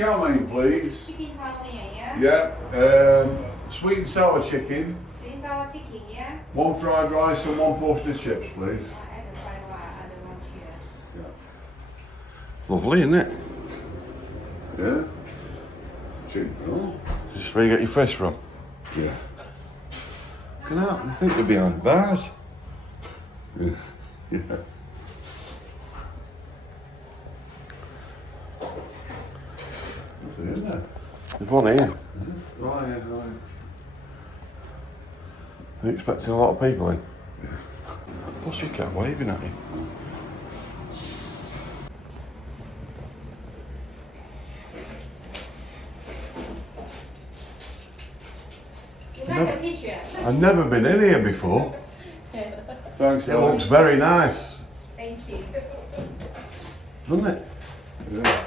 chow mein, please. Chicken chow mein, yeah? Yeah. Sweet and sour chicken. Sweet and sour chicken, yeah? 1 fried rice and 1 portion of chips, please. I add the fried rice, add the 1 chips. Yeah. Lovely, isn't it? Yeah. Cheap, no? Is this where you get your fish from? Yeah. Look at that, I think they're behind bars. Yeah. Yeah. What's in there? There's one here. Right. Are you expecting a lot of people in? Pussycat waving at you. You like a picture? I've never been in here before. Thanks, It looks very nice, Thank you. doesn't it? Yeah.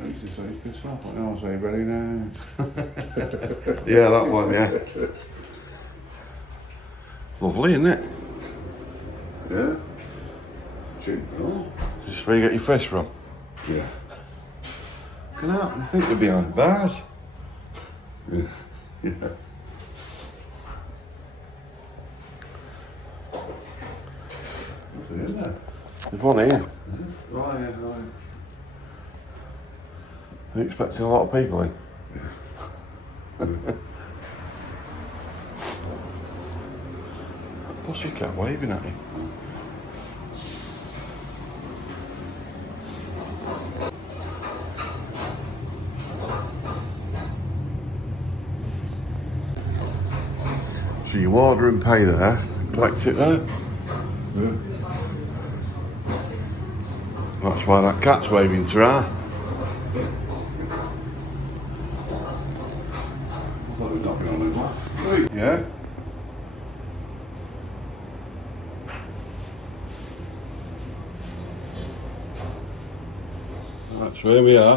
I used to say piss off, but now I say very nice. Yeah, that one, yeah. Lovely, isn't it? Yeah. Cheap, no? Is this where you get your fish from? Yeah. Look at that, I think they're behind bars. Yeah. Yeah. What's in there? There's one here. Right. Are you expecting a lot of people in? Pussycat waving at you. So you order and pay there, collect it there. Yeah. That's why that cat's waving to her. I thought it was knocking on the glass. Wait. Yeah? That's where we are.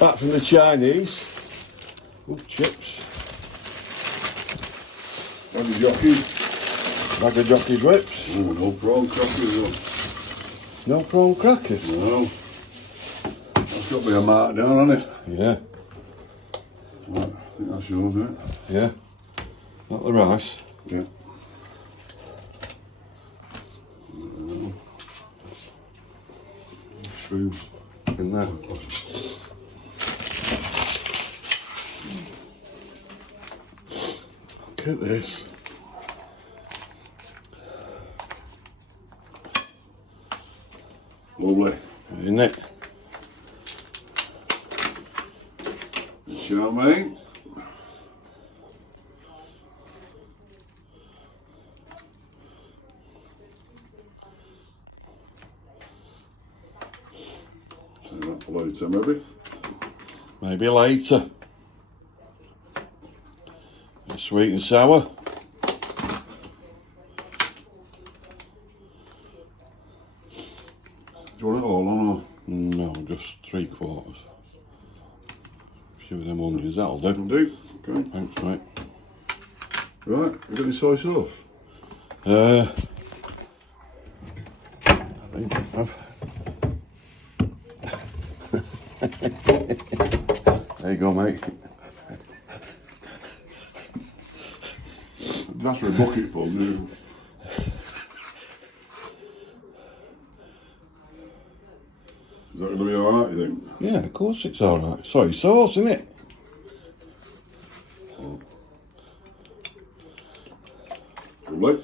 Back from the Chinese. Oh, chips. Have you jockey? Bag of jockey whips. Oh, no prawn crackers. No prawn crackers. No. That's got to be a mark down on it. Yeah, Right. I think that's yours, isn't it? yeah. Not the rice. Yeah. Spoons in there. Look at this. Lovely. Isn't it? Chow mein. Save that for later, maybe. Maybe later. Sweet and sour. Do you want it all on or? No, just 3/4. A few of them onions, that'll do. Indeed. Okay. Thanks, mate. Right, you got any soy sauce? I think I have. There you go, mate. That's for a bucket full, no. Is that going to be alright, you think? Yeah, of course it's alright. Soy sauce, isn't it? Lovely.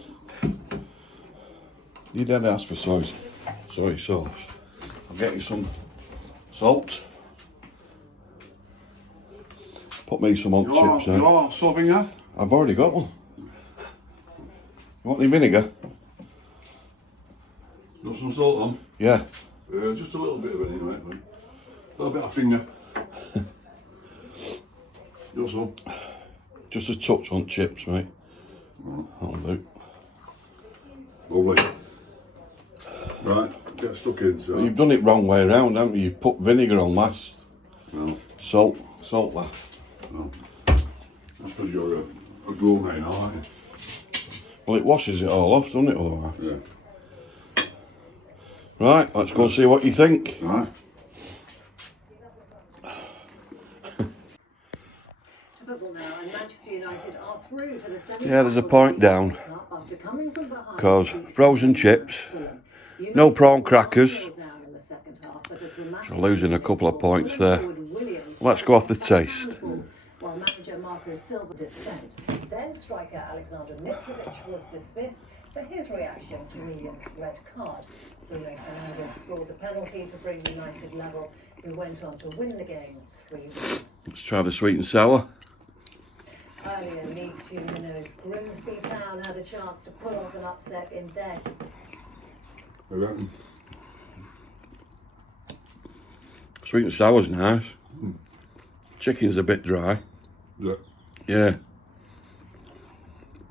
You did ask for soy sauce. I'll get you some salt. Put me some odd chips in. Your Sauvignon? I've already got one. You want any vinegar? Got some salt on? Yeah. Just a little bit of it in it, mate. A little bit of finger. Got some? Just a touch on chips, mate. That'll do. Lovely. Right, get stuck in, so. You've done it wrong way around, haven't you? You've put vinegar on last. No, Salt last. no. That's because you're a gourmet now, aren't you? Well, it washes it all off, doesn't it, otherwise? Yeah. Right, let's go see what you think. Right. level now, and Manchester United are through to the semi-final. Yeah, there's a point down. After coming from behind, Because frozen chips, no prawn crackers. So losing a couple of points there. Let's go off the taste. While manager Marco Silva dissent. Then striker Alexander Mitrovic was dismissed for his reaction to Williams' red card. Bruno Fernandes scored the penalty to bring United level, who went on to win the game 3-1. Let's try the sweet and sour. Earlier, League Two minnows Grimsby Town had a chance to pull off an upset in their... Sweet and sour's nice. Chicken's a bit dry. Yeah. Yeah.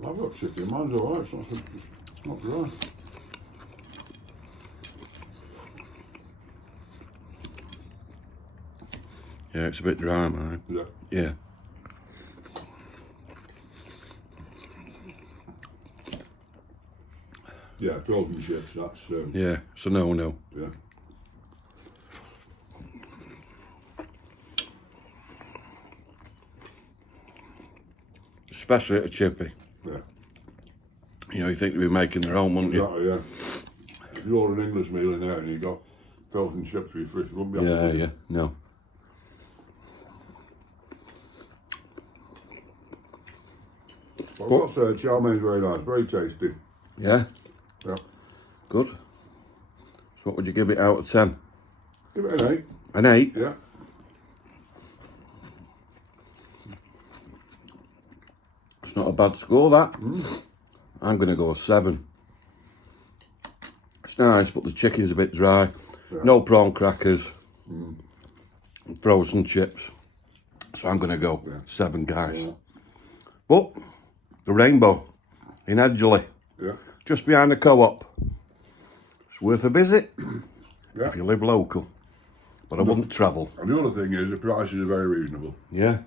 I've got chicken. Mine's alright. It's not dry. Yeah, it's a bit dry, mine. Yeah. Yeah. Yeah, frozen chips. That's Yeah, it's a no-no. yeah. Especially at a chippy. Yeah. You know, you think they'd be making their own, wouldn't you? Exactly, yeah. If you order an English meal in there and you got frozen chips for your fish, you wouldn't be able to. Yeah, no. But I've got to say, chow mein's very nice, very tasty. Yeah, Yeah. good. So what would you give it out of 10? Give it an 8. An 8? Yeah. It's not a bad score, that. I'm going to go 7. It's nice, but the chicken's a bit dry. Yeah. No prawn crackers. Frozen chips. So I'm going to go 7, guys. Yeah. But the Rainbow in Edgeley, Yeah. just behind the co-op. It's worth a visit Yeah. if you live local. But I wouldn't travel. And the other thing is, the prices are very reasonable. Yeah.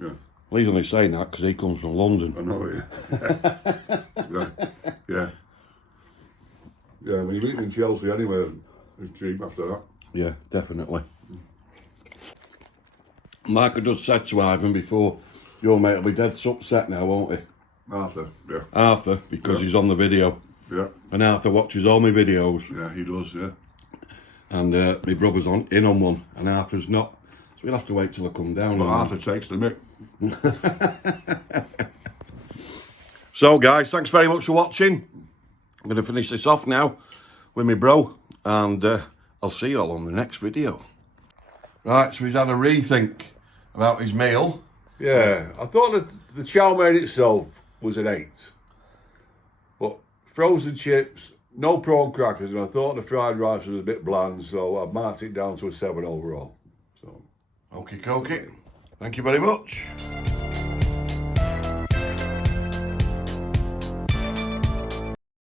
Yeah. Well, he's only saying that because he comes from London. I know, yeah. Yeah. Yeah. Yeah, I mean, you've eaten in Chelsea anyway, it's cheap after that. Yeah, definitely. Michael just said to Ivan before, your mate will be dead upset now, won't he? Arthur, yeah. Arthur, because he's on the video. Yeah. And Arthur watches all my videos. Yeah, he does, yeah. And my brother's in on one, and Arthur's not. So we'll have to wait till I come down. Well, on Arthur takes the mick. So, guys, thanks very much for watching. I'm going to finish this off now with my bro, and I'll see you all on the next video. Right, so he's had a rethink about his meal. Yeah, I thought that the chow mein itself was an 8. But frozen chips, no prawn crackers, and I thought the fried rice was a bit bland, so I've marked it down to a 7 overall. So, Okie dokie. Thank you very much.